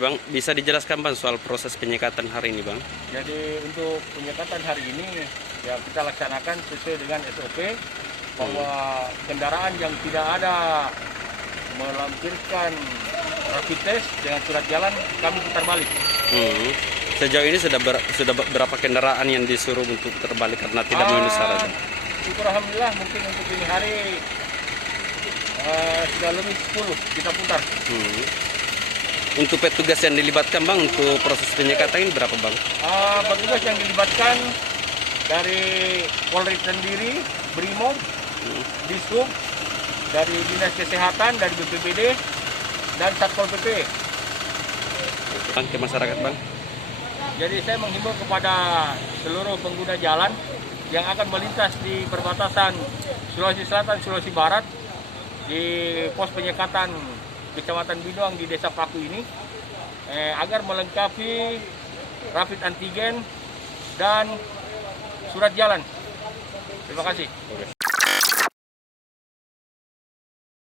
Bang, bisa dijelaskan Bang soal proses penyekatan hari ini Bang? Jadi untuk penyekatan hari ini ya kita laksanakan sesuai dengan SOP bahwa kendaraan yang tidak ada melampirkan rapid test dengan surat jalan kami putar balik. Sejauh ini sudah berapa kendaraan yang disuruh untuk terbalik karena tidak memenuhi syarat? Syukur alhamdulillah mungkin untuk ini hari sudah lebih 10 kita putar. Untuk petugas yang dilibatkan Bang untuk proses penyekatan ini berapa Bang? Petugas yang dilibatkan dari Polri sendiri, Brimob, Dishub, dari Dinas Kesehatan, dari BPBD, dan Satpol PP. Bang, ke masyarakat Bang? Jadi saya menghimbau kepada seluruh pengguna jalan yang akan melintas di perbatasan Sulawesi Selatan, Sulawesi Barat, di pos penyekatan Kecamatan Binuang di Desa Paku ini, agar melengkapi rapid antigen dan surat jalan. Terima kasih.